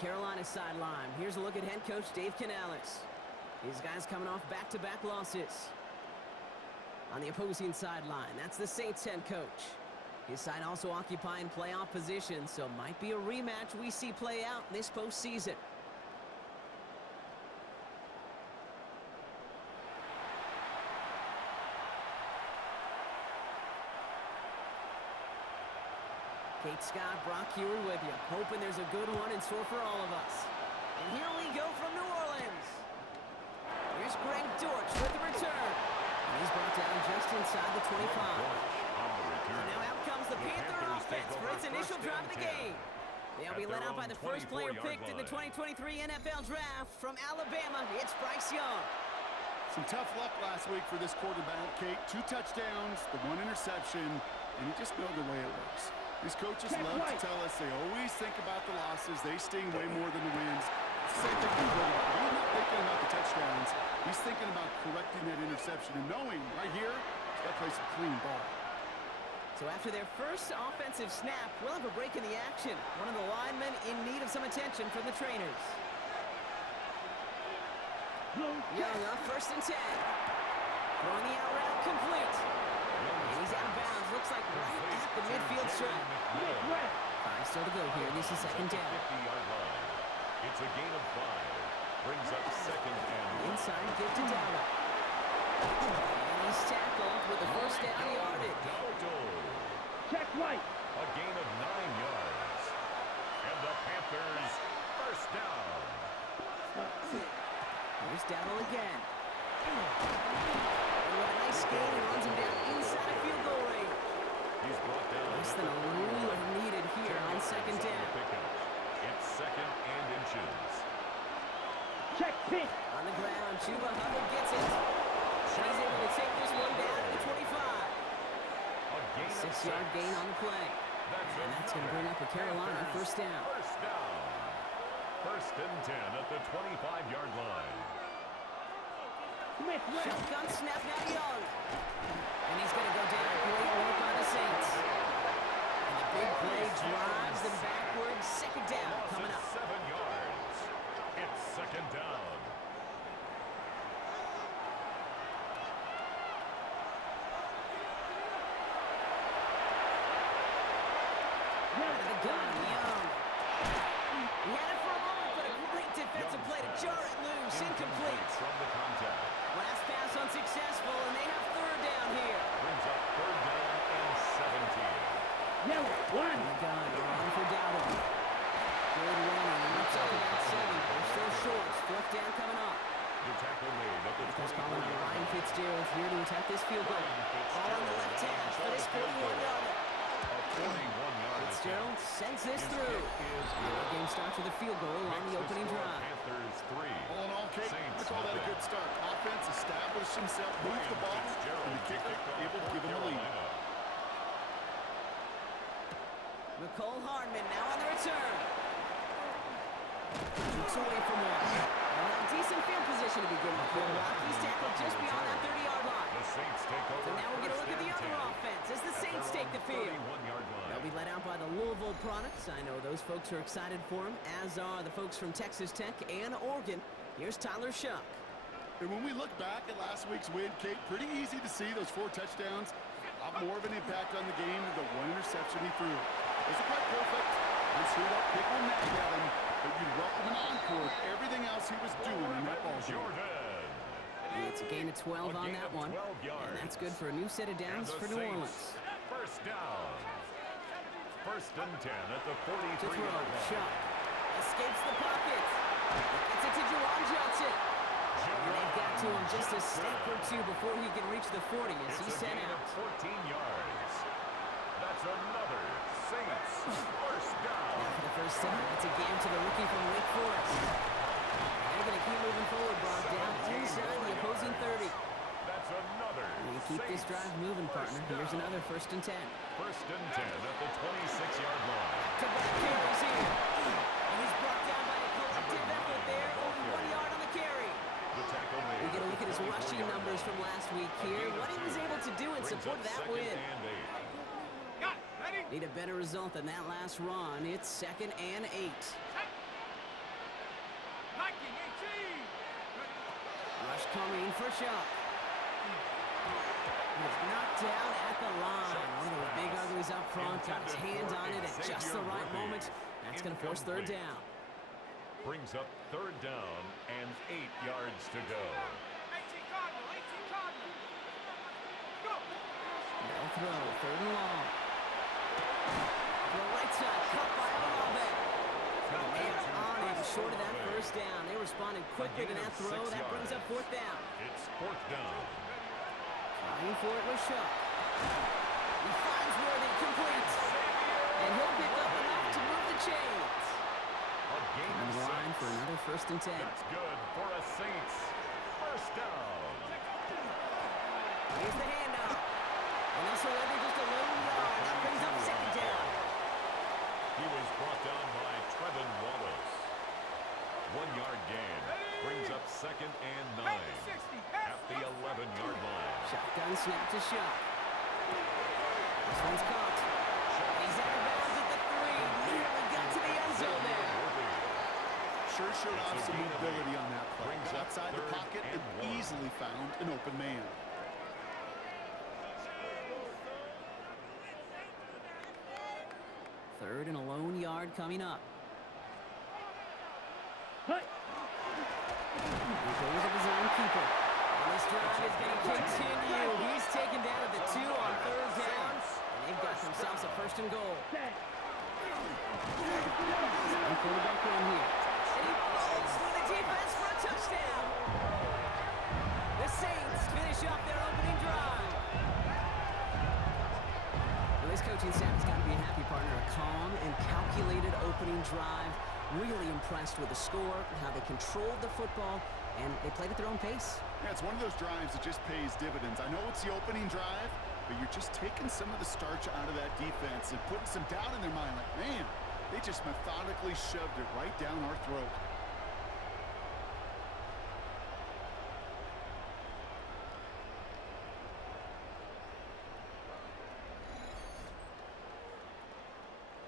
Carolina sideline. Here's a look at head coach Dave Canales. These guys coming off back-to-back losses. On the opposing sideline, that's the Saints head coach. His side also occupying playoff position, so might be a rematch we see play out this postseason. Kate Scott, Brock Huey with you, hoping there's a good one in store for all of us. And here we go from New Orleans. Here's Greg Dortch with the return. And he's brought down just inside the 25. And now out comes the Panther offense for its initial drive of the game. They'll be led out by the first player picked in the 2023 NFL Draft from Alabama. It's Bryce Young. Some tough luck last week for this quarterback, Kate. 2 touchdowns, the 1 interception, and you just know the way it works. These coaches love to tell us they always think about the losses. They sting way more than the wins. It's the same thing for quarterback. He's not thinking about the touchdowns. He's thinking about correcting that interception and knowing right here, he's got to play some clean ball. So after their first offensive snap, we'll have a break in the action. One of the linemen in need of some attention from the trainers. Young up, 1st and 10. Throwing the out route complete. And he's out of bounds. Looks like right at the midfield stripe. 5 still to go here. This is 2nd down. It's a gain of 5. Brings up 2nd and inside, give to Dowdle. And he's tackled with the 1st down yardage. Check right. A gain of 9 yards. And the Panthers 1st down. Here's Dowdle again. And with a nice gain, he runs him down inside of field goal range. He's brought down less than a ruler needed here on 2nd down. It's 2nd and inches. Check pit. On the ground, Chuba Hubbard gets it. He's able to take this one down to the 25. A 6-yard gain on the play. And that's going to bring up a Carolina 1st down. 1st down. 1st and 10 at the 25-yard line. Shotgun snap now Young. And he's going to go down. Great work by the Saints. And the big play drives them backwards. 2nd down coming up. 7 yards. It's 2nd down. Out of the gun, Young. He had it for a moment, but a great defensive play to jar it loose. Incomplete. From the contact. Last pass unsuccessful, and they have 3rd down here. Brings up 3rd down and 17. One. The gun, on for Dowdle. Good running, and looks up about 7. They're still short. 4th down coming up. The tackle made at the He's calling on Ryan Fitzgerald here to attempt this field goal. Ball on the left hash for this 41-yarder. A 41-yard Fitzgerald sends this through. The game starts with a field goal on the opening drive. Panthers 3. All in all, Kate, I call that a good start. Offense established himself, moved the ball, and the kicker able to give him a lead. Nicole Hardman now on the return. Looks away from one. A decent field position to begin with. He's tackled just beyond that 30-yard line. The Saints take over. So now we're going to look at the other offense as the Saints take the field. 31-yard line. They'll be led out by the Louisville products. I know those folks are excited for him, as are the folks from Texas Tech and Oregon. Here's Tyler Shuck. And when we look back at last week's win, Kate, pretty easy to see those 4 touchdowns. A lot more of an impact on the game than the 1 interception he threw. Wasn't quite perfect. He screwed up, pick one neck at him, but you welcome him encore everything else he was doing in that ball game. It's a gain of 12 on that one. And that's good for a new set of downs for New Orleans. 1st down. 1st and 10 at the 43-yard To throw, line. Shuck escapes the pocket. Gets it to Juwan Johnson. And they've got to him just a step or 2 before he can reach the 40 as he's sent out. 14 yards. That's another Saints 1st down. Now for the 1st time, it's a game to the rookie from Wake Forest. They're going to keep moving forward, Brock, down inside the opposing 30. That's another You keep this drive moving, partner. Here's another 1st and 10. 1st and 10 at the 26-yard line. Back-to-back carries here. And he's brought down by a collective effort there. Only 1 yard on the carry. The tackle made. We get a look at his rushing numbers from last week here. What he was able to do in support of that win. Need a better result than that last run. It's 2nd and 8. Rush coming for Shuck. He's knocked down at the line. One of those big uglies up front. Got his hand on it at just the right moment. That's going to force third down. Brings up third down and 8 yards to go. No throw, third and long. To the right side, cut by Olave. Man on him, short of that first down. They responded quickly to that throw. That brings up fourth down. It's fourth down. Trying for it with Shuck. He finds Worthy, complete. And he'll pick up enough to move the chains. A gain On of the line 6. for another 1st and 10. That's good for a Saints. First down. Here's the handoff. And this will end just a lone yard. That brings up second down. He was brought down by Trevin Wallace. 1 yard gain. Brings up second and 9. At the 11-yard line. Shotgun snap to Shuck. This one's caught. He's out of bounds at the 3. Nearly got to the end zone there. Sure showed off some mobility on that play. Brings up Outside the third pocket and and 1. easily found an open man. Third and a lone yard coming up. Hut. He goes with his own keeper. And this drive is going to continue. He's taken down at the 2 on third down. And they've got themselves a 1st and goal. Set. And quarterback run here. And he falls through the defense for a touchdown. The Saints finish off their opening drive. Well, this coaching staff has got to be a happy partner. A calm and calculated opening drive. Really impressed with the score, how they controlled the football, and they played at their own pace. Yeah, it's one of those drives that just pays dividends. I know it's the opening drive, but you're just taking some of the starch out of that defense and putting some doubt in their mind. Like, man, they just methodically shoved it right down our throat.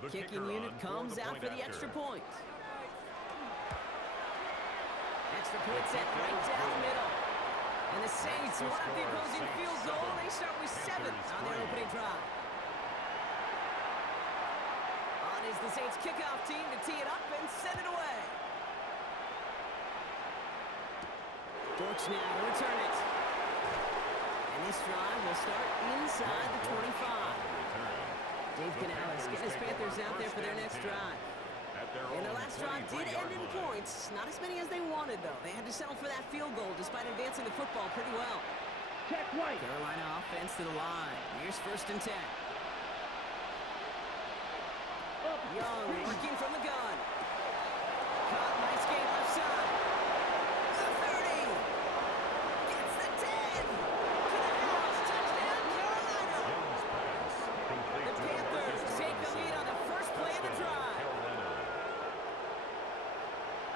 The Kicking kicker unit on comes out for the after. extra point. Extra point set right down the middle. And the Saints want the opposing field goal. They start with 7 on their opening drive. On is the Saints kickoff team to tee it up and send it away. Dortch now to return it. And this drive will start inside the 25. Dave Canales getting his Panthers out there for their next drive. And their last drive did end in points. Not as many as they wanted, though. They had to settle for that field goal despite advancing the football pretty well. Check White. Carolina offense to the line. Here's 1st and 10. Up. Young working from the gun. Caught, nice game left side. The 30. Gets the 10. To the house. Touchdown, Carolina. The Panthers take the lead on the first play of the drive.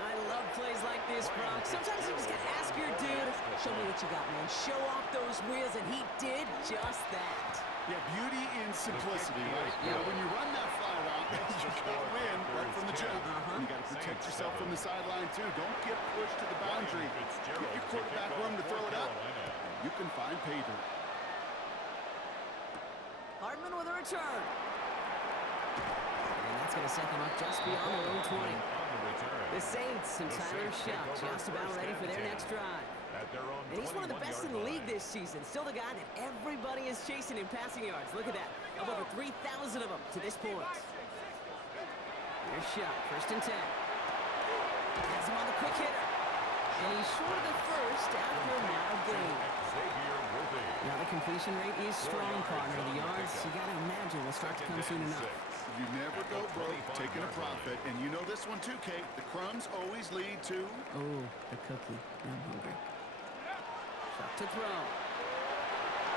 I love plays like this, Brock. Sometimes you just gotta ask your dude, show me what you got, man. Show off those wheels, and he did just that. Yeah, beauty in simplicity, right? You know, when you run that fly route, you gotta win right from the jump. You gotta protect yourself from the sideline, too. Don't get pushed to the boundary. Give your quarterback room to throw it up. You can find pay dirt. Hardman with a return. And that's going to set them up just beyond their own 20. The Saints and Tyler Shuck just about ready for their next drive. And he's one of the best in the league this season. Still the guy that everybody is chasing in passing yards. Look at that. Of over 3,000 of them to this point. Here's Shuck, 1st and 10. Has him on the quick hitter. And he's short of the first after a narrow gain. Now the completion rate is strong, partner. The yards, you got to imagine, will start to come soon enough. You never go broke taking a profit. And you know this one too, Kate. The crumbs always lead to... Oh, the cookie. I'm hungry. Shot to throw.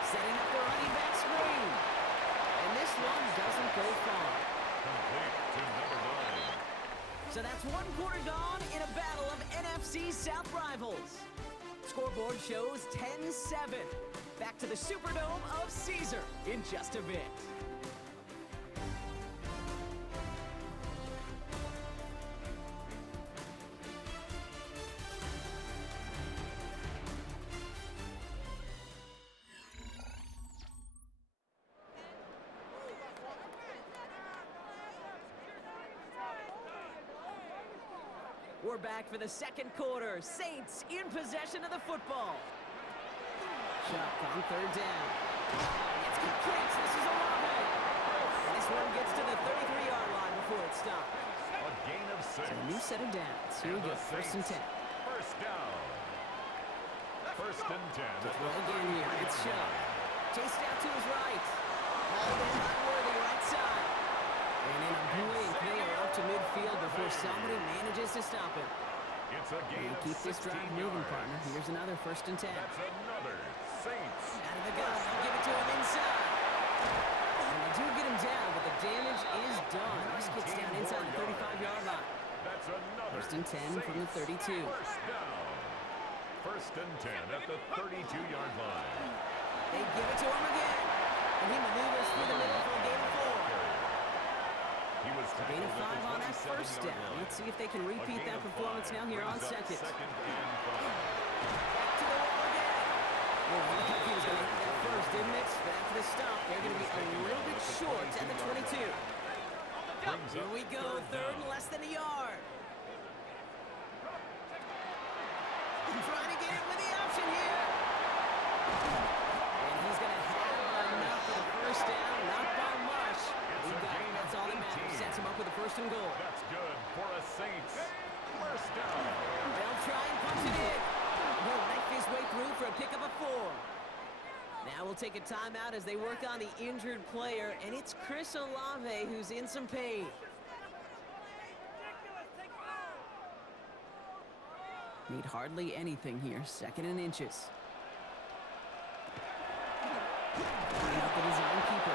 Setting up the running back screen. And this one doesn't go far. Complete to number 9. So that's one quarter gone in a battle of NFC South rivals. Scoreboard shows 10-7. Back to the Superdome of Caesar in just a bit. We're back for the second quarter. Saints in possession of the football. Chuck on third down. It's complete. This is Olave. And this one gets to the 33-yard line before it's stopped. A gain of 6. So a new set of downs. Here we go. First and 10. First down. First and 10. Throw again here. It's Chuck. Chased out to his right. Hauled in by Worthy, right side. And in a blink, they are up to midfield before somebody manages to stop him. It's a gain of Keep this 16 drive moving, yards. partner. Here's another first and 10. That's another Saints. Out of the gun. They'll give it to him inside. And they do get him down, but the damage is done. This gets down inside the 35-yard line. That's another First and 10 from the 32. First down. First and 10 at the 32-yard line. They give it to him again. And he maneuvers through the middle for a gain of 4. He was Gain of tackled 5 on at that the first 27-yard down. line. Let's see if they can A repeat gain that of performance 5 now here on brings up second. Second and 5. Back to the wall again. Well, he thought he was going to hit that first, didn't it? But after the stop, they're going to be a little bit short at the 22. Brings Here up we go, third and less than a yard. Trying to get it with the option here. And he's going to have enough for the first down, not by much. He got it. That's all that matters. Sets him up with a first and goal. That's good for a Saints. First down. They'll try and punch it in. He'll knife his way through for a pickup of 4. Now we'll take a timeout as they work on the injured player, and it's Chris Olave who's in some pain. Need hardly anything here. Second and inches. Line up the design keeper.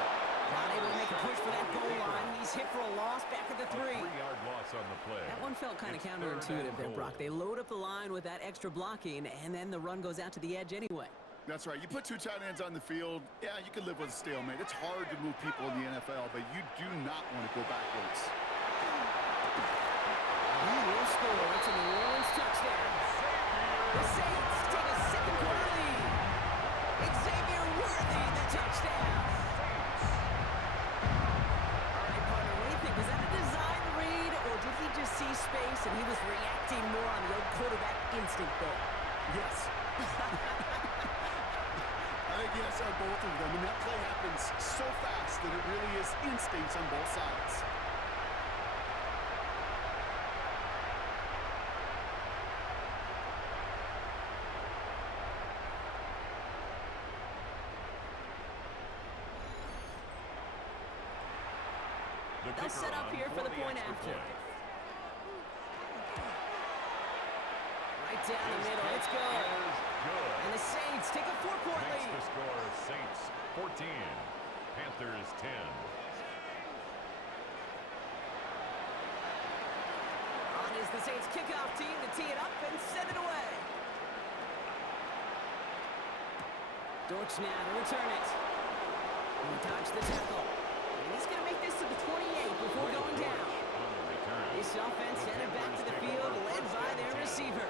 Not able to make a push for that goal line. He's hit for a loss back at the 3. A 3-yard loss on the play. That one felt kind of It's counterintuitive there, 3rd and Brock. They load up the line with that extra blocking, and then the run goes out to the edge anyway. That's right. You put 2 tight ends on the field, yeah, you can live with a stalemate. It's hard to move people in the NFL, but you do not want to go backwards. He will score. It's a New Orleans touchdown. The Saints take a second quarter lead. Xavier Worthy, the touchdown. All right, partner, what do you think? Was that a design read, or did he just see space and he was reacting more on the old quarterback instinct there? Yes. I think yes on both of them, and that play happens so fast that it really is instincts on both sides. They'll set up here for the point after. Right down the middle. It's good. And the Saints take a 4-point Makes lead. the score Saints 14, Panthers 10. On is the Saints kickoff team to tee it up and send it away. Dortch now to return it. He dodged the tackle. And he's going to make this to the 28 before going down. This offense headed back to the field, led by their receiver.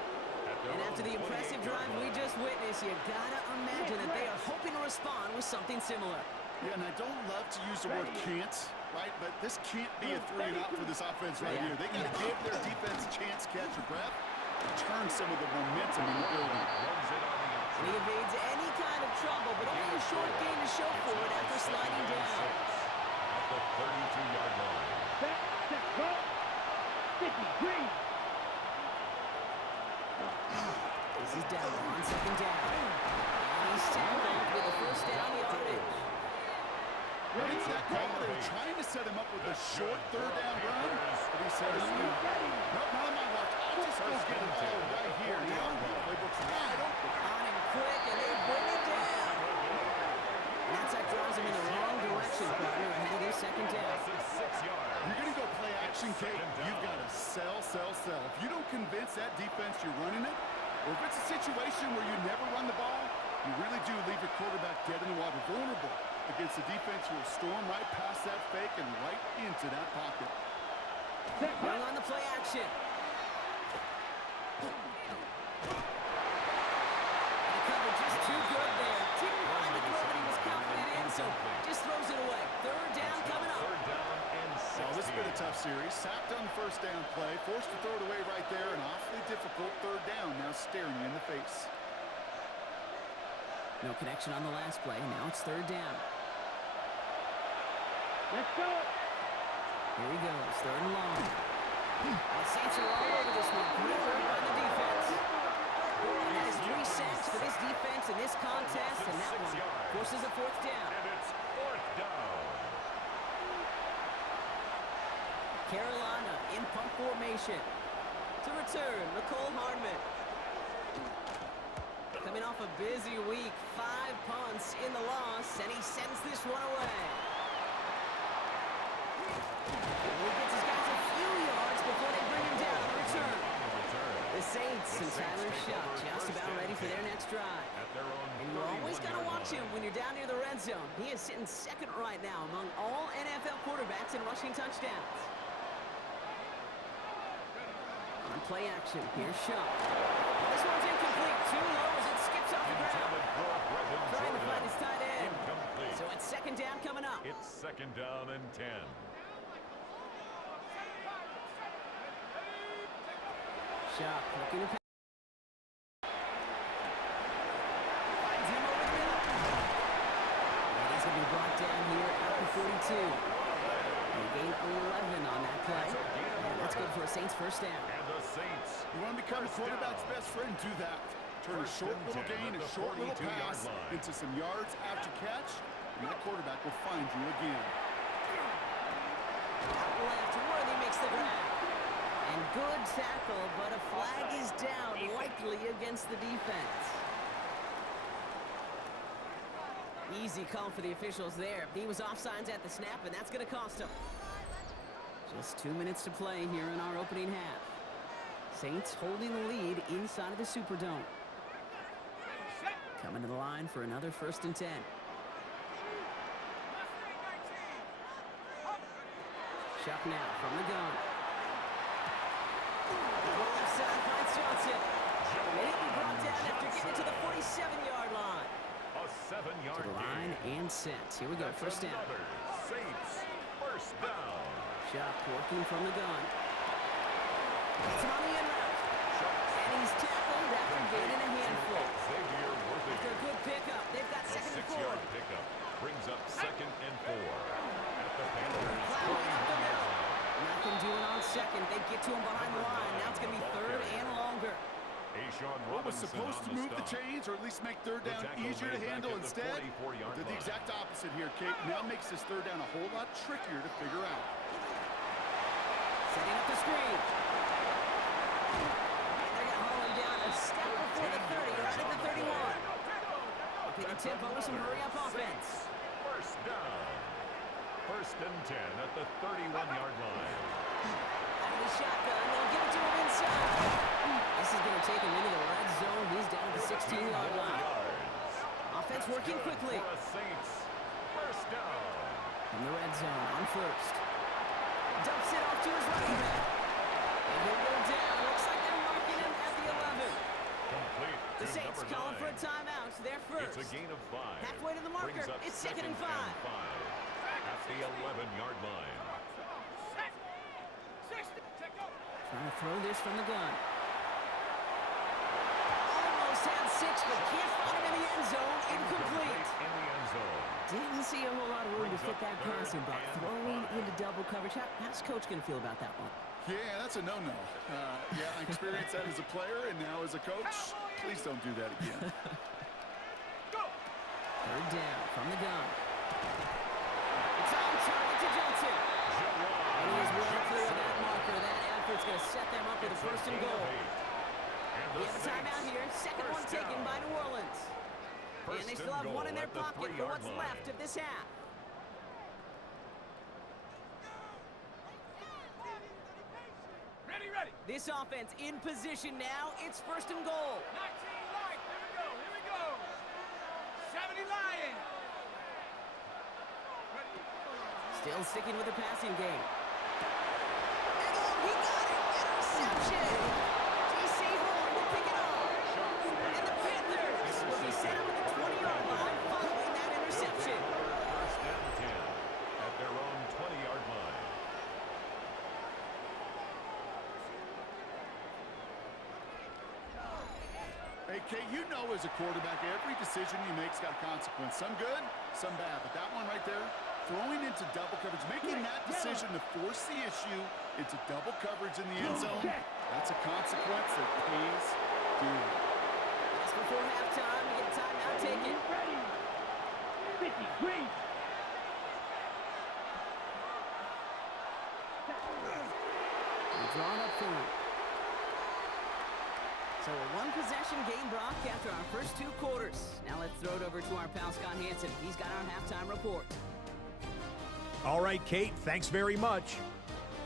And after the impressive drive we just witnessed, you gotta imagine that they are hoping to respond with something similar. Yeah, and I don't love to use the word can't, right? But this can't be a 3 and out for this offense right here. They got to give their defense a chance to catch your breath and turn some of the momentum in the building. And he evades any kind of trouble, but only a short gain to show for it after sliding down. At the 32-yard line. Set, go. 53. This is down on second down. And he's tackled with the first down yardage. What is that call? They're trying to set him up with a short 3rd down run, but he says, nope, not on my watch. I'll just go get it all right here. Now, playbook's wide open. On him quick, and they bring it down. And that's that drives him in the wrong direction, partner, ahead of their second down. You're going to go play action, Kate. You've got to sell. If you don't convince that defense you're running it, or if it's a situation where you never run the ball, you really do leave your quarterback dead in the water, vulnerable against a defense who will storm right past that fake and right into that pocket. Run on the play action. And the cover just too good there. Didn't find the throw that he was confident in, so just throws it away. 3rd down coming up. Third down and 16. Oh, this has been a tough series. Sacked on the first down play. Forced to throw it away right there. An awfully difficult third down now staring you in the face. No connection on the last play. Now it's third down. Let's go. Here he goes, third and long. The Saints are all over this one. Great work by the defense. And that is 3 sacks for this defense in this contest, and that one forces a fourth down. And it's fourth down. Carolina in punt formation. To return, Nicole Hardman. Coming off a busy week, 5 punts in the loss, and he sends this one away. He gets his guys a few yards before they bring him down on the return. The Saints and Tyler Shuck just about ready for their next drive. And you always got to watch him when you're down near the red zone. He is sitting second right now among all NFL quarterbacks in rushing touchdowns. On play action, here's Shuck. This one's incomplete. Too low as it skips off the ground. Trying to find his tight end. So it's second down coming up. It's second down and 10. Shuck looking to pass. Finds him over the middle. And he's going to be brought down here at the 42. They gain 11 on that play. And that's good for a Saints first down. And the Saints. You want to become a quarterback's best friend? Do that. Turn a short little gain, a short little pass into some yards after catch, and that quarterback will find you again. Out left, Worthy makes the grab. And good tackle, but a flag is down, likely against the defense. Easy call for the officials there. He was offsides at the snap, and that's going to cost him. Just 2 minutes to play here in our opening half. Saints holding the lead inside of the Superdome. Coming to the line for another first and 10. Shuck now from the gun. Left side finds Johnson. Immediately brought down after getting to the 47-yard line. A 7-yard To the line and sent. Here we go, first down. Saints first down. Shuck working from the gun. It's on the end route. And he's tackled after gaining a handful. After a good pickup, they've got second and 4. 6-yard pickup brings up second and 4. At the Panthers. Plowing up the middle. Nothing doing on second. They get to him behind the line. Now it's going to be third and longer. What was supposed to move the chains or at least make third down easier to handle instead? Did the exact opposite here, Kate. Now makes this third down a whole lot trickier to figure out. Setting up the screen. And they're going to haul him down a step before the 30, right at the 31. Upping the tempo with some hurry-up offense. First down. First and 10 at the 31-yard line. Out of the shotgun, they'll give it to him inside. This is going to take him into the red zone. He's down at the 16-yard line. Offense working quickly. For the Saints. First down. In the red zone on first. Dumps it off to his running back. And he'll go down. Looks like they're marking him at the 11. Complete. The Saints calling for a timeout. They're first. It's a gain of 5. Halfway to the marker. It's second and 5. At the 11-yard line. Trying to throw this from the gun. Almost had 6, but can't find him in the end zone. Incomplete. In the end zone. Didn't see a whole lot of room to fit that passing back. Throwing into double coverage. How's Coach going to feel about that one? Yeah, that's a no-no. Yeah, I experienced that as a player and now as a coach. Please don't do that again. Third down from the gun. It's on target to Johnson. And he is well clear of that marker. That effort's going to set them up with a first and goal. We have a timeout here. Second one taken by New Orleans. And they still have one in their pocket for what's left of this half. Ready. This offense in position now. It's first and goal. 19 light. Here we go. 70 Lion. Still sticking with the passing game. And oh, he got it! Interception! J.C. Horn will pick it off. And the Panthers will be set up at the 20-yard line following that interception. First and 10 at their own 20-yard line. Hey, Kate, you know as a quarterback, every decision you make's got a consequence. Some good, some bad. But that one right there, throwing into double coverage, making that decision to force the issue into double coverage in the end zone, that's a consequence that pays dearly. Just before halftime, we get a timeout taken. Ready. 53. We're drawn up front. So a one-possession game, Brock, after our first 2 quarters. Now let's throw it over to our pal Scott Hansen. He's got our halftime report. All right, Kate, thanks very much.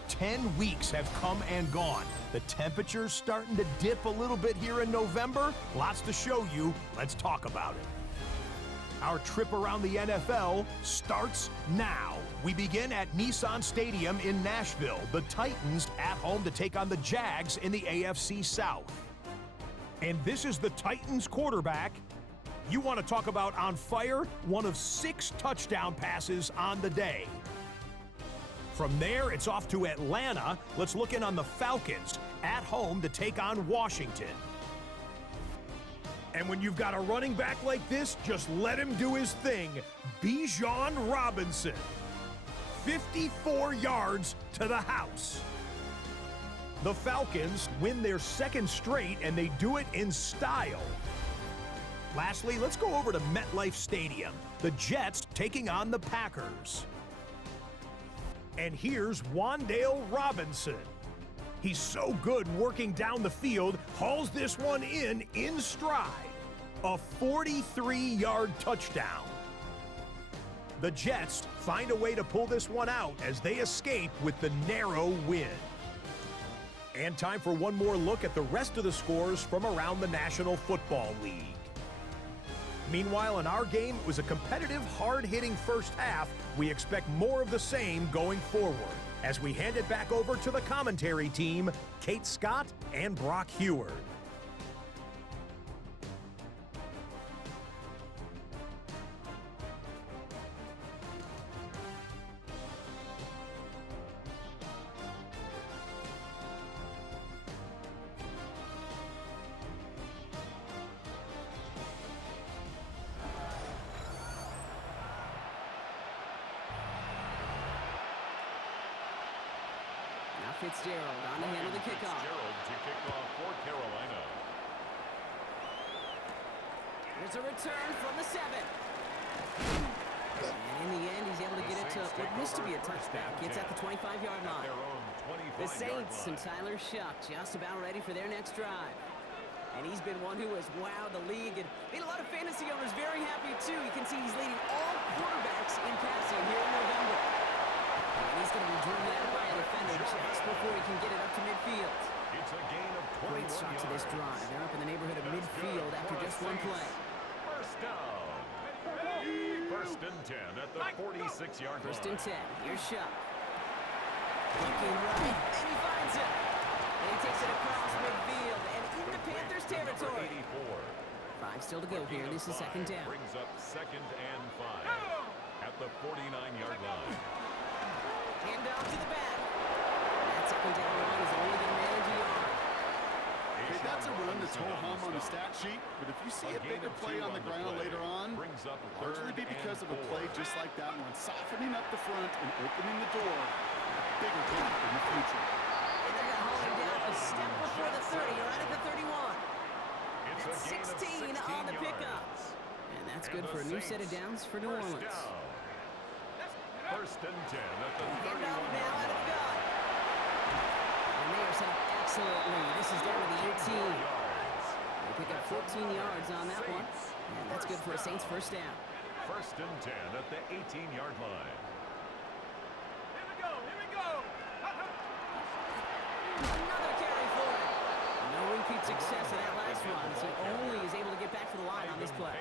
10 weeks have come and gone. The temperature's starting to dip a little bit here in November. Lots to show you. Let's talk about it. Our trip around the NFL starts now. We begin at Nissan Stadium in Nashville. The Titans at home to take on the Jags in the AFC South. And this is the Titans quarterback. You want to talk about on fire? One of 6 touchdown passes on the day. From there, it's off to Atlanta. Let's look in on the Falcons at home to take on Washington. And when you've got a running back like this, just let him do his thing. Bijan Robinson. 54 yards to the house. The Falcons win their 2nd straight, and they do it in style. Lastly, let's go over to MetLife Stadium. The Jets taking on the Packers. And here's Wan'Dale Robinson. He's so good working down the field, hauls this one in stride. A 43-yard touchdown. The Jets find a way to pull this one out as they escape with the narrow win. And time for one more look at the rest of the scores from around the National Football League. Meanwhile, in our game, it was a competitive, hard-hitting first half. We expect more of the same going forward as we hand it back over to the commentary team, Kate Scott and Brock Heward. Fitzgerald on the handle of the kickoff. Fitzgerald to kick off for Carolina. There's a return from the 7. And in the end, he's able to get it to what used to be a touchback. It's at the 25-yard line. The Saints and Tyler Shuck just about ready for their next drive. And he's been one who has wowed the league and made a lot of fantasy owners very happy, too. You can see he's leading all quarterbacks in passing here in November. And he's going to be driven out by a defender just before he can get it up to midfield. It's a gain of 21 Great start to this drive. They're up in the neighborhood of midfield after just one play. First down. First and 10 at the 46-yard line. First and 10. Here's Shuck. Looking right, and he finds it. And he takes it across midfield and into Panthers territory. 5 still to go here. This is second down. Brings up 2nd and 5 at the 49-yard line. Hand off to the back. That second down run is only going to manage a yard. Hey, that's a run that's ho-hum on the stat sheet, but if you see a bigger play on the ground later on, it'll largely be because of a play just like that one, softening up the front and opening the door for a bigger gap in the future. And they're going to hold him down a step before the 30, or right at the 31. That's 16 on the pickup. And that's good for a new set of downs for New Orleans. First and 10 at the 31. Hand off now out of the gun. And they are set up excellently. This is down to the 18. They pick up 14 yards on that one. And that's good for a Saints first down. First and 10 at the 18-yard line. Here we go. Here we go. Another carry for it. No repeat success of that last one, as he only is able to get back to the line on this play.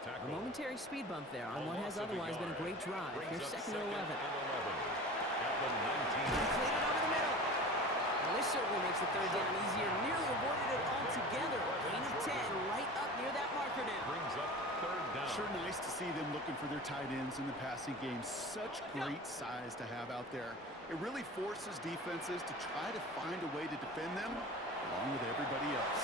A momentary speed bump there on what has otherwise been a great drive. Here's second and 11. At the 19. Clean it over the middle. Well, this certainly makes the third down easier. Nearly avoided it altogether. Gain of 10, right up near that marker now. Brings up third down. Sure nice to see them looking for their tight ends in the passing game. Such great size to have out there. It really forces defenses to try to find a way to defend them along with everybody else.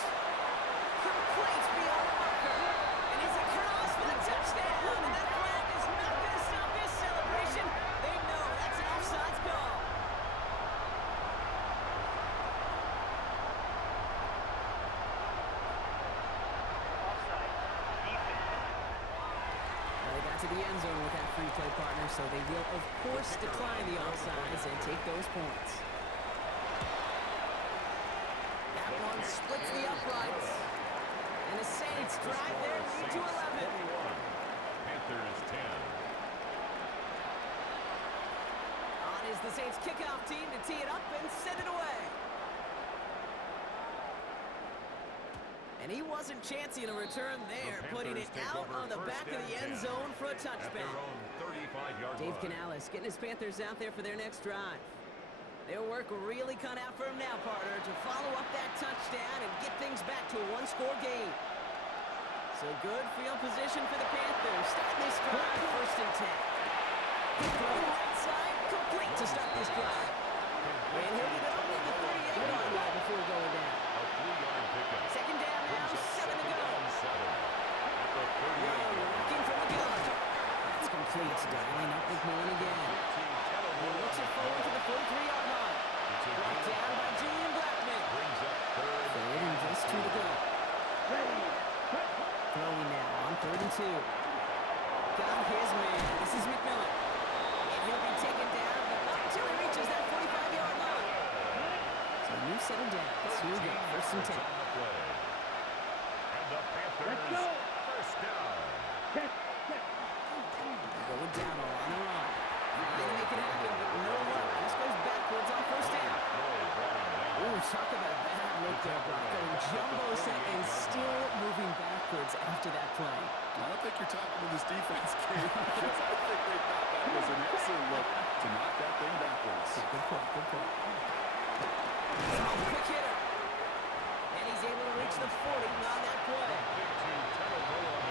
Complete beyond the marker. And he's across for the touchdown. And that flag is not going to stop this celebration. They know that's an offsides call. They got to the end zone with that free play partner, so they will, of course, decline the offsides and take those points. That one splits the uprights. And the Saints drive their lead to 11. Panthers 10. On is the Saints kickoff team to tee it up and send it away. And he wasn't chancing a return there, putting it out on the back of the end zone for a touchback. Dave Canales getting his Panthers out there for their next drive. Their work really cut out for him now, partner, to follow up that touchdown and get things back to a one-score game. So good field position for the Panthers. Starting this drive, 1st and 10. Throw to the right side, complete to start this drive. And he'll be down at the 38-yard line before going down. A 3-yard pickup. Second down now, 7 to go. At the 38-yard Young line. looking for the gun. That's complete, dialing up McMillan again. He looks it forward to the 43-yard line. Brought down by Julian Blackman. Brings up Third and just 2 to go. Throwing now on 3rd and 2. Got his man. This is McMillan. And he'll be taken down until he reaches that 45-yard line. So a new set of downs. Here we go, 1st and 10. And the Panthers, first down. Going down on the run. Trying to make it happen, but no luck. This goes backwards on 1st down. Ooh, talk about a bad look there, Brock. Going jumbo set and still moving backwards after that play. I don't think you're talking to this defense, Kate, because I think they thought that was an excellent look to knock that thing backwards. Good point, good point. Oh, quick hitter. And he's able to reach the 40 on that play.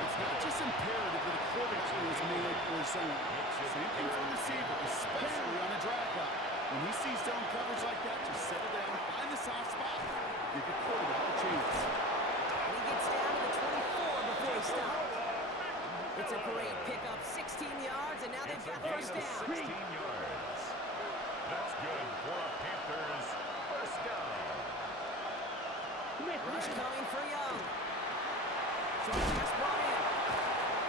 It's not just imperative that a quarterback is made or zone. Same thing for a receiver, especially on a drag route. When he sees zone coverage like that, just settle down, find the soft spot, give your quarterback a chance. And he gets down to the 24 before he stops. It's a great pickup, 16 yards, and now they've got 1st down. 16 yards. That's good for a Panthers first down. Rush coming for Young. So pass brought in.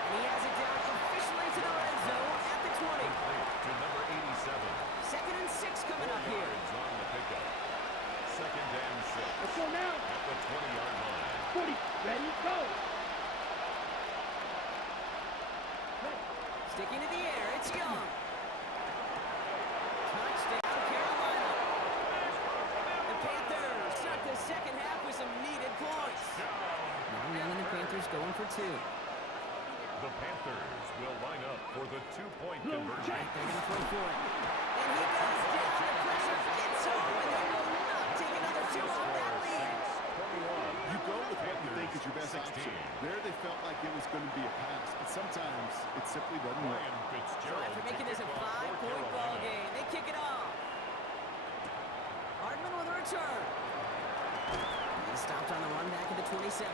And he has it down officially to the red zone at the 20. To number 87. 2nd and 6 coming up here. Yards on the pickup. 2nd and 6. Let's go now. At the 20-yard line. 40. Ready, go. Sticking to the air, it's Young. Touchdown, Carolina. The Panthers start the second half with some needed points. Now Young and the Panthers going for 2. The Panthers will line up for the 2-point conversion. They're going to throw for it. And he goes down. The pressure gets home, and they will not take another 2 off that lead. You go with what you think is your best option. There they felt like it was going to be a pass, but sometimes it simply doesn't work. So after making this a 5-point ball game, they kick it off. Hardman with a return. He stopped on the run back at the 27.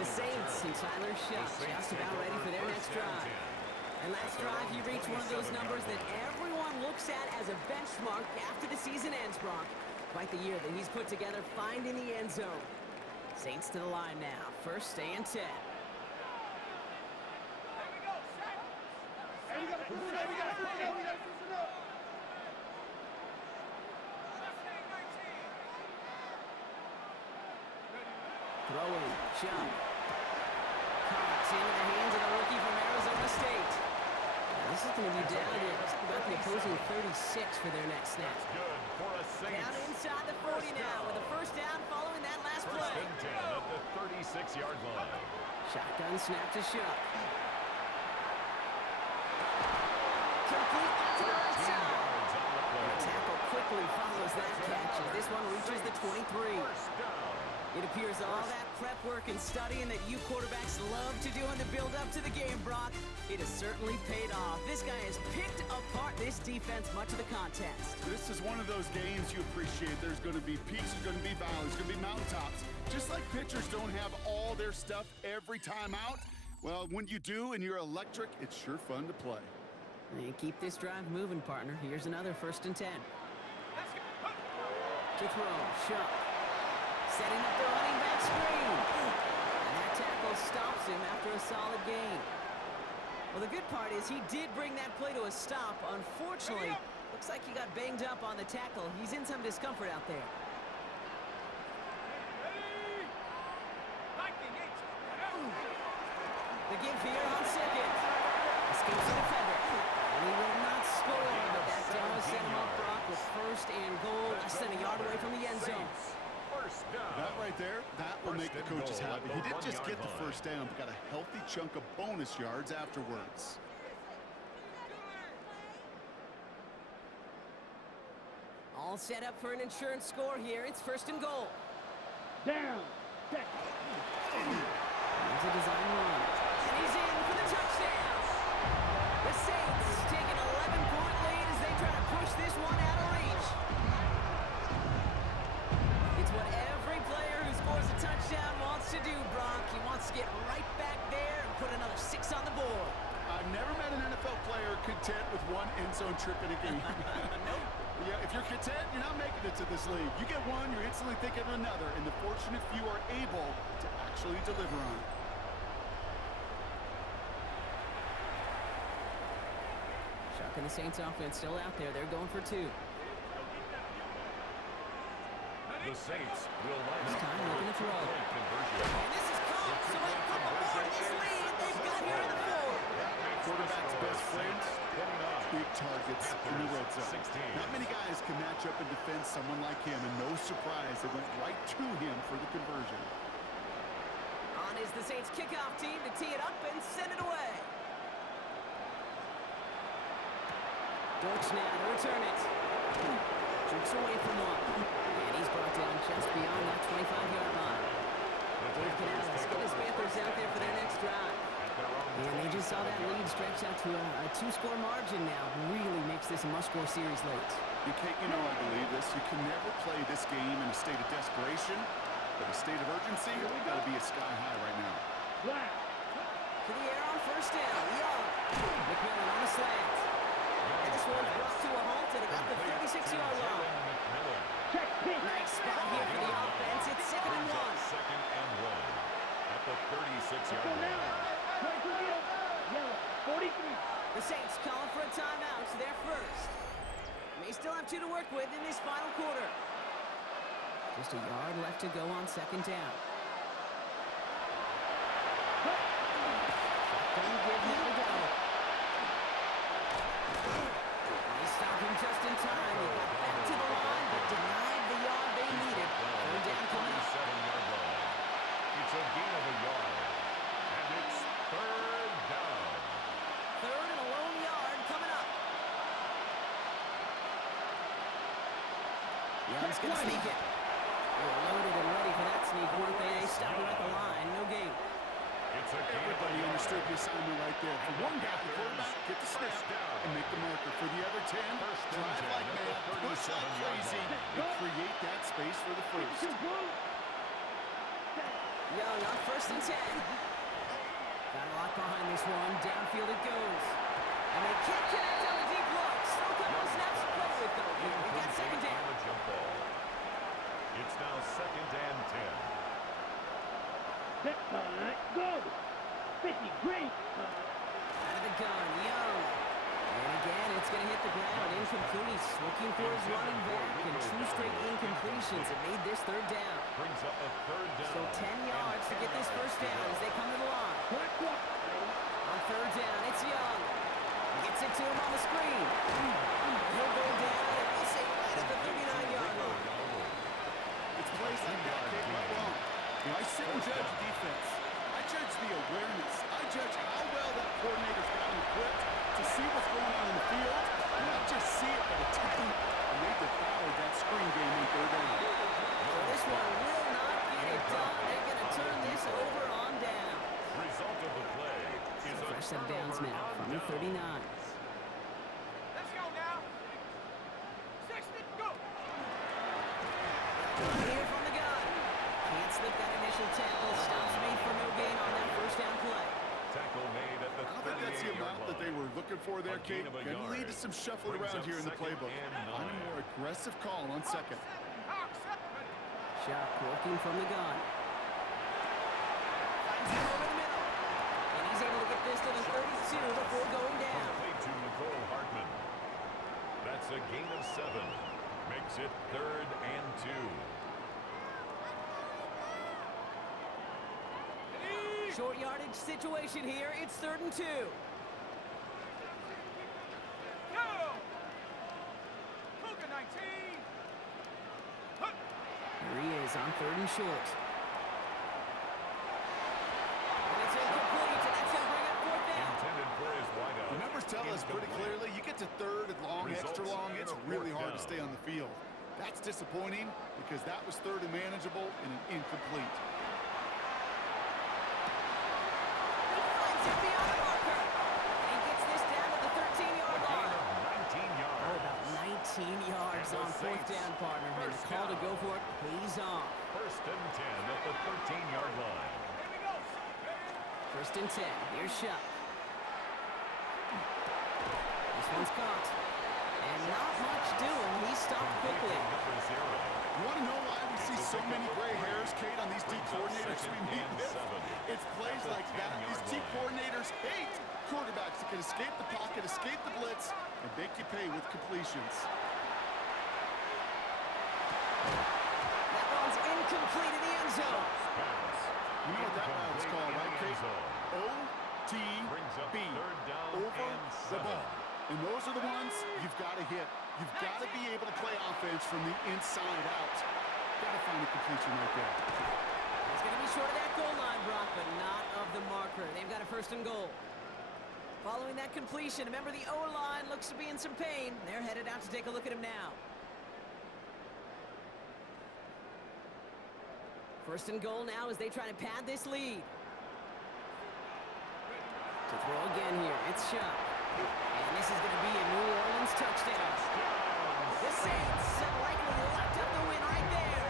The Saints and Tyler Shuck just about ready for their next drive. And last drive, he reached one of those numbers that everyone looks at as a benchmark after the season ends, Brock. Quite the year that he's put together, finding the end zone. Saints to the line now, 1st and 10. Throwing, Shuck. Caught into the hands of the rookie from Arizona State. Now, this is going to be down to about the opposing 36 for their next snap. Good for a Saints. Down inside the 40 now with a 1st down following that last play. 1st and 10 at the 36-yard line. Shotgun snap to Shuck. Complete to the right side. Yards on the play. The tackle quickly follows that catch as this one reaches the 23. First down. It'll appears all that prep work and studying that you quarterbacks love to do in the build-up to the game, Brock, it has certainly paid off. This guy has picked apart this defense much of the contest. This is one of those games you appreciate. There's going to be peaks, there's going to be valleys, there's going to be mountaintops. Just like pitchers don't have all their stuff every time out, well, when you do and you're electric, it's sure fun to play. And keep this drive moving, partner. Here's another 1st and 10. To throw, Shuck. Setting up the running back screen. And that tackle stops him after a solid gain. Well, the good part is he did bring that play to a stop. Unfortunately, looks like he got banged up on the tackle. He's in some discomfort out there. The give here on 2nd. Escapes the defender. And he will not score, but that does set him up, Brock, with 1st and goal, less than a yard away from the end zone. First down. That right there, that will make the coaches happy. He didn't just get the 1st down, but got a healthy chunk of bonus yards afterwards. All set up for an insurance score here. It's 1st and goal. Down. There's a design run. And he's in for the touchdown. The Saints take an 11-point lead as they try to push this one out of reach. It's what every player who scores a touchdown wants to do, Brock. He wants to get right back there and put another 6 on the board. I've never met an NFL player content with one end zone trip in a game. Nope. Yeah, if you're content, you're not making it to this league. You get one, you're instantly thinking of another, and the fortunate few are able to actually deliver on it. Shuck and the Saints offense still out there. They're going for 2. The Saints will line This up time for looking to throw. point conversion. And this is caught, so they come aboard this lead. They've got here in the 4. Quarterback's best friends, big targets in the red zone. 16. Not many guys can match up and defend someone like him, and no surprise, they went right to him for the conversion. On is the Saints kickoff team to tee it up and send it away. Dortch now to return it. Jukes away from one. And he's brought down just beyond that 25-yard line. Dave Canales get his Panthers out there for their next drive. And they just saw that lead stretch out to a 2-score margin now. Really makes this a must-score series late. You know I believe this. You can never play this game in a state of desperation, but a state of urgency, got to be a sky high right now. To the air on 1st down. Young. McMillan on a slant. And this one's brought to a halt at about the 36-yard line. Nice spot here for the offense. It's 2nd and 1. 2nd and 1 at the 36-yard line. 43. The Saints calling for a timeout. It's their first. May still have 2 to work with in this final quarter. Just a yard left to go on 2nd down. Shotgun give now to go. They stop him just in time. He got back to the line, but denied the yard they needed. 3rd down coming up. 37-yard line. It's a gain of a yard. And it's 3rd down. 3rd and a lone yard coming up. Young's going to sneak it. They're loaded and ready for that sneak, weren't they? They stop him at the line. No gain. It's a gain of a Everybody yard. understood the assignment right there. For one guy, the quarterback, get the snap and make the marker. For the other 10, drive like mad, push like crazy, and create that space for the first. Young on 1st and 10. Got a lot behind this one. Downfield it goes. And they can't connect on the deep look. Still a couple of snaps to play with, though. We got 2nd down. On a jump ball. It's now 2nd and 10. Go. 50. Great. Out of the gun, Young. And again, it's going to hit the ground. Incomplete. He's looking for his running back. And 2 straight incompletions. It made this 3rd down. Brings up a 3rd down. So 10 yards to get this 1st down as they come to the line. On 3rd down, it's Young. He gets it to him on the screen. He'll go down, and we'll say right at the 39-yard line. It's plays like that can't go wrong. I sit and judge defense. I judge the awareness. I judge how well that coordinator's got equipped to see what's going on in the field, and not just see it, but attack it. And they devoured that screen game on 3rd down. So this one will not get it done. set of downs now from the 39. Let's go now. 60, go. Here from the gun. Can't slip that initial tackle. Stops made for no gain on that first down play. Tackle made at the I don't think that's the amount that they were looking for there, Kate. Going to lead to some shuffling around here in the playbook. On a more aggressive call on second. Shock working from the gun. Finds him over the middle. And he's able to get this to the 32 before going down. Complete to Nicole Hartman. That's a gain of 7. Makes it 3rd and 2. Short yardage situation here. It's 3rd and 2. Go. Cougar 19. Here he is on 3rd and short. And it's incomplete, and that's going to bring up 4th down. Intended for his wideout. The numbers tell us pretty clearly, you get to 3rd and long, extra long, it's really hard to stay on the field. That's disappointing because that was 3rd and manageable and an incomplete. He finds it beyond the marker. And he gets this down to the 13-yard line. 19 yards. Oh, about 19 yards And the on 4th Saints down, partner. And the first call to down. go for it pays off. 1st and 10 at the 13-yard line. Here we go. 1st and 10. Here's Shuck. This one's caught. And not much doing. He stopped quickly. Number 0. You want to know why we see so many gray hairs, Kate, on these D coordinators we meet with? It's plays like that. These D coordinators hate quarterbacks that can escape the pocket, escape the blitz, and make you pay with completions. That one's incomplete in the end zone. You know what that route is called, right, Kate? O-T-B, over the ball. And those are the ones you've got to hit. You've got to be able to play offense from the inside out. Got to find a completion right there. He's going to be short of that goal line, Brock, but not of the marker. They've got a 1st and goal. Following that completion, remember the O-line looks to be in some pain. They're headed out to take a look at him now. 1st and goal now as they try to pad this lead. To throw again here, it's Shuck. And this is going to be a New Orleans touchdown. The Saints have likely locked up the win right there.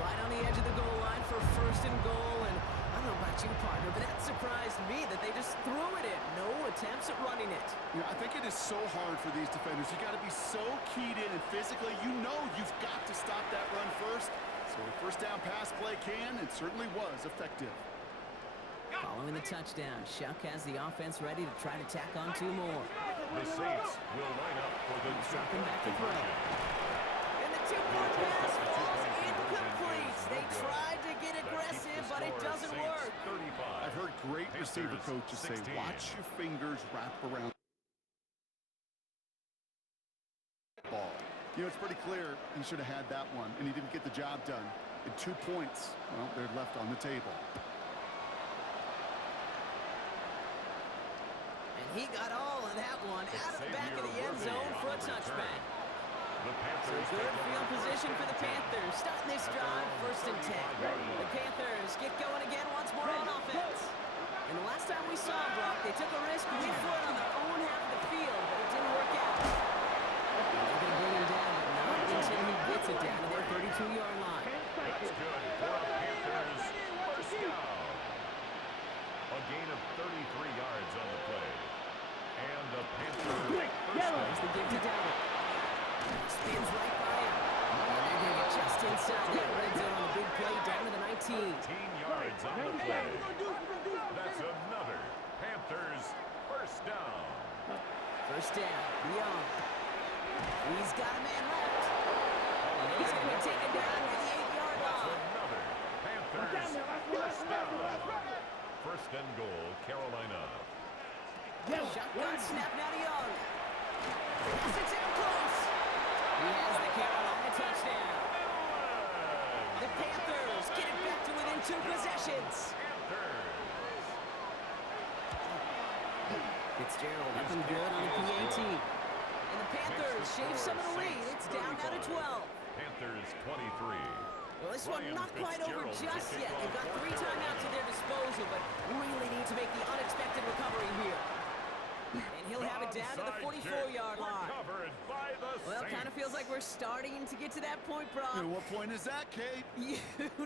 Right on the edge of the goal line for 1st and goal. And I don't know about you, partner, but that surprised me that they just threw it in. No attempts at running it. You know, I think it is so hard for these defenders. You got to be so keyed in and physically. You know you've got to stop that run first. So a 1st down pass play can and certainly was effective. Following the touchdown, Shuck has the offense ready to try to tack on 2 more. The Saints will line up for the Dropping back to throw. conversion. And the 2-point pass falls incomplete. They tried to get aggressive, but it doesn't work. 35. I've heard great receiver Panthers, coaches say, 16. watch your fingers wrap around the ball. You know, it's pretty clear he should have had that one, and he didn't get the job done. And 2 points, well, they're left on the table. And he got all of that one out of the back of the end zone for a touchback. The So Panthers good take field over position for the 1st and 10. Panthers. Starting this drive, 1st and 10. The Panthers get going again once more on offense. And the last time we saw them, Brock, they took a risk, went for it on their own half of the field, but it didn't work out. And they're going to bring him down, but not until he gets it down to their 32-yard line. That's good for a Panthers 1st down. A gain of 33 yards on the play. And the Panthers 1st down. There's the give to Dowd. Spins right by him. And they're going to get just inside that red zone on the big play down to the 19. 18 yards on the play. That's another Panthers 1st down. 1st down, Young. He's got a man left. And he's going to be taken down to the 8-yard That's line. another Panthers 1st down. 1st and goal, Carolina. Shotgun snap now to Young. Yes, it's in close. He has the Carolina touchdown. The Panthers get it back to within 2 possessions. Fitzgerald up and good on the PAT. And the Panthers shave some of the lead. It's down now to 12. Panthers 23. Well, this one Ryan not quite over Fitzgerald just to yet. kick They've got off 3 fourth down. timeouts at their disposal, but really need to make the unexpected recovery here. And he'll have it down to the Onside 44-yard kick line. recovered by the Well, Saints. kind of feels like we're starting to get to that point, Brock. And what point is that, Kate? You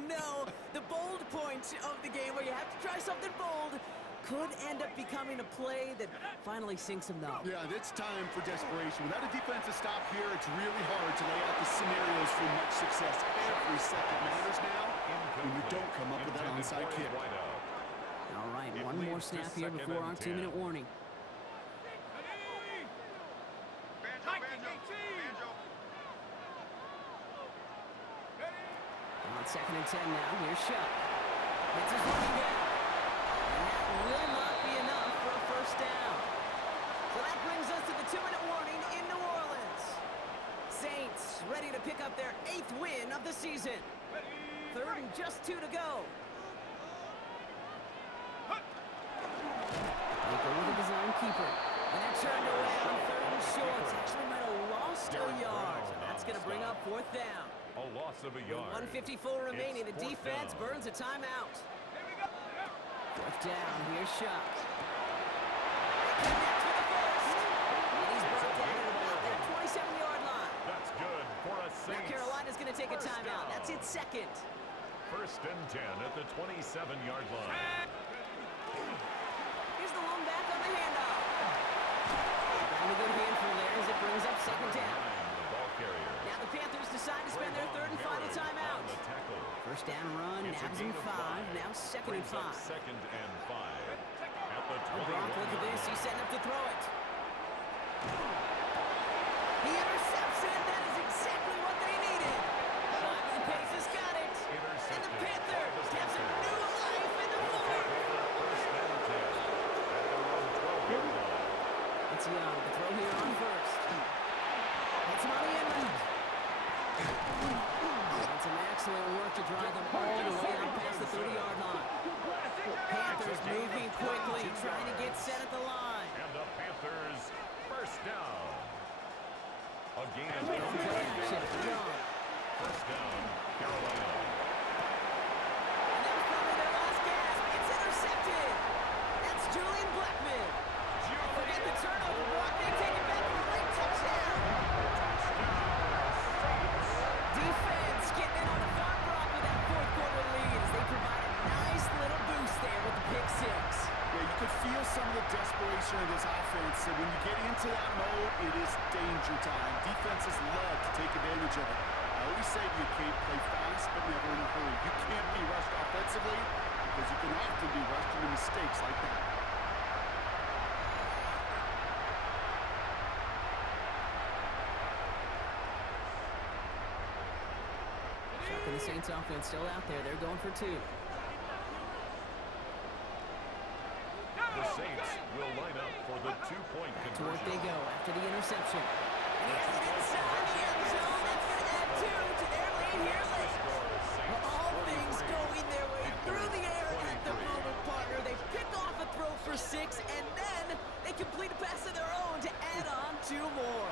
know, the bold point of the game where you have to try something bold could end up becoming a play that finally sinks them, though. Yeah, it's time for desperation. Without a defensive stop here, it's really hard to lay out the scenarios for much success. Every second matters now when you don't come up with that onside kick. All right, It one more leads to snap here second before and our 10. 2-minute warning. On 2nd and 10 now, here's Shuck. It's his running back. And that will not be enough for a first down. So that brings us to the 2-minute warning in New Orleans. Saints ready to pick up their 8th win of the season. 3rd and just 2 to go. They go with a design keeper. And they're turned away on 3rd and short. Actually might have lost a yard. So that's going to bring up 4th down. A loss of a yard. 1:54 remaining. The It's 4th defense down. burns a timeout. 4th down. Here's Shuck. They connect for the first. And he's brought down at about that 27-yard line. That's good for a Now Saints. Carolina's going to take a First timeout. down. That's its 2nd. 1st and 10 at the 27-yard line. Here's the lone back on the handoff. And a good handful there as it brings up 2nd down. The ball carrier. Now the Panthers decide to spend their 3rd and final Garrett timeout. on the tackle. First down run, It's a nabs gain him of 5. Now 2nd and Brings up 5. 2nd and 5. At the Oh, Brock, look at this. 21-yard He's line. setting up to throw it. He intercepts it. That is exactly what they needed. Lively Pace has got it. And the Panthers have some new life in the fourth. First and 10 at their own 12-yard line. It's Young. The throw here on first. It's money Inman. That's some excellent work to drive them all the way out past the 30-yard line. Panthers moving quickly, trying to get set at the line. And the Panthers first down. A gain of Play action. 3. Young. First down, Carolina. And that was probably their last gasp. It's intercepted. That's Julian Blackman. Forget the turnover, Brock. They take it back for a late touchdown. Defense getting in on the front, Brock, with that 4th quarter lead as they provide a nice little boost there with the pick 6. Yeah, you could feel some of the desperation of this offense. And when you get into that mode, it is danger time. Defenses love to take advantage of it. I always say to you, Kate, play fast but never in a hurry. You can't be rushed offensively because you can often be rushed into mistakes like that. And the Saints offense still out there. They're going for 2. The Saints will line up for the 2-point Back to work they conversion. go after the interception. And he has it inside the end zone. That's going to add 2 to their lead here late. Well, all things going their way through the air at the moment, partner. They pick off a throw for 6, and then they complete a pass of their own to add on 2 more.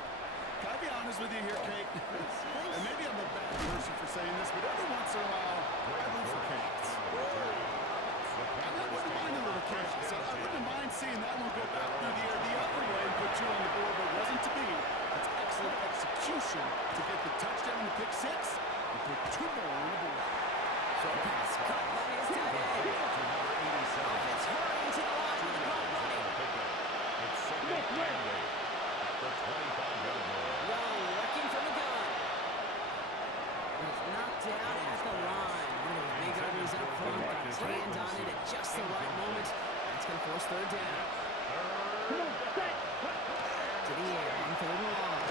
Can I be honest with you here, Kate? And maybe I'm a bad person for saying this, but every once in a while, I root for chaos. I wouldn't mind a little chaos. I wouldn't mind seeing that one go back through the air the other way and put 2 on the board, but it wasn't to be. That's excellent execution to get the touchdown and the pick 6 and put 2 more on the board. So pass caught by his tight end. Offense hurrying to the line with the clock running. It's second and 8 at the 25-yard line. Young working from the gun. And it's knocked down at the line. One of those big armies up front. Got his hand on it at just the right moment. That's going to force 3rd down. To the air on 3rd and long.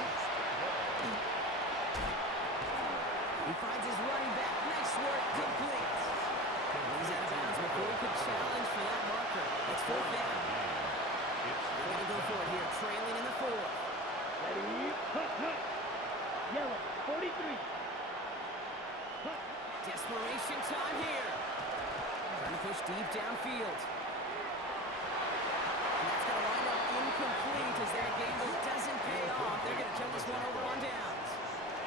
He finds his running back. Nice work. Complete. He's out of bounds before he could challenge for that marker. It's 4th down. They're going to go for it here, trailing in the 4th. Ready? Hut, hut. Yellow, 43. Desperation time here. Trying to push deep downfield. And that's going to wind up incomplete as their gamble doesn't pay off. They're going to turn this one over on downs.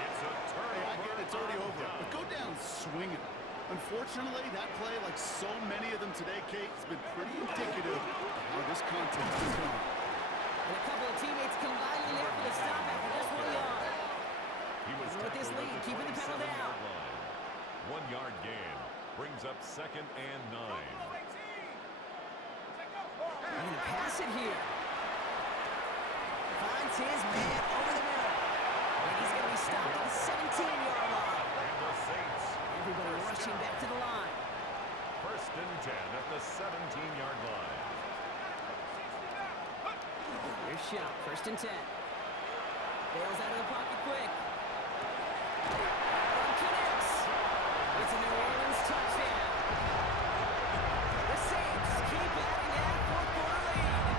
It's a Hey, I get it, it's already over. But go down swinging. Unfortunately, that play, like so many of them today, Kate, has been pretty indicative of how this contest has gone. And a couple of teammates combining there for the stop after just 1 yard. He was With this tackled lead, at the keeping the pedal 27-yard down. line. 1 yard gain brings up 2nd and 9. I'm going to pass it here. Finds his man over the middle. And he's going to be stopped at the 17-yard line. And the Saints. Everybody rushing back to the line. 1st and 10 at the 17-yard line. Here's shot. 1st and 10. Bails out of the pocket quick. And connects. It's a New Orleans touchdown. The Saints keep adding that fourth-quarter lead.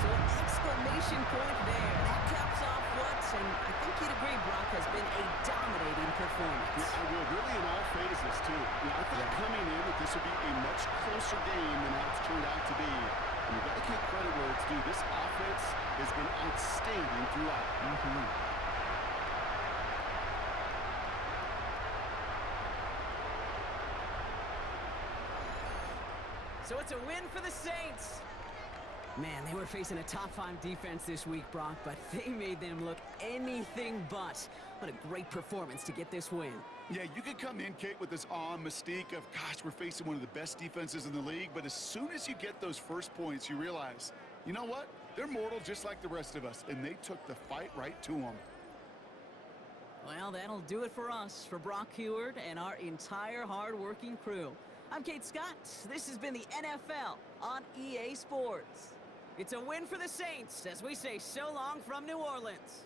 So an exclamation point there. That caps off what, and I think you'd agree, Brock, has been a dominating performance. Yeah, I will. Really in all phases, too. You know, I thought coming in that this would be a much closer game than how it's turned out to be. And you've got to give credit where it's due. This offense has been outstanding throughout. So it's a win for the Saints. Man, they were facing a top-5 defense this week, Brock, but they made them look anything but. What a great performance to get this win. Yeah, you could come in, Kate, with this awe and mystique of, gosh, we're facing one of the best defenses in the league, but as soon as you get those first points, you realize, you know what? They're mortal just like the rest of us, and they took the fight right to them. Well, that'll do it for us, for Brock Heward and our entire hard-working crew. I'm Kate Scott. This has been the NFL on EA Sports. It's a win for the Saints as we say so long from New Orleans.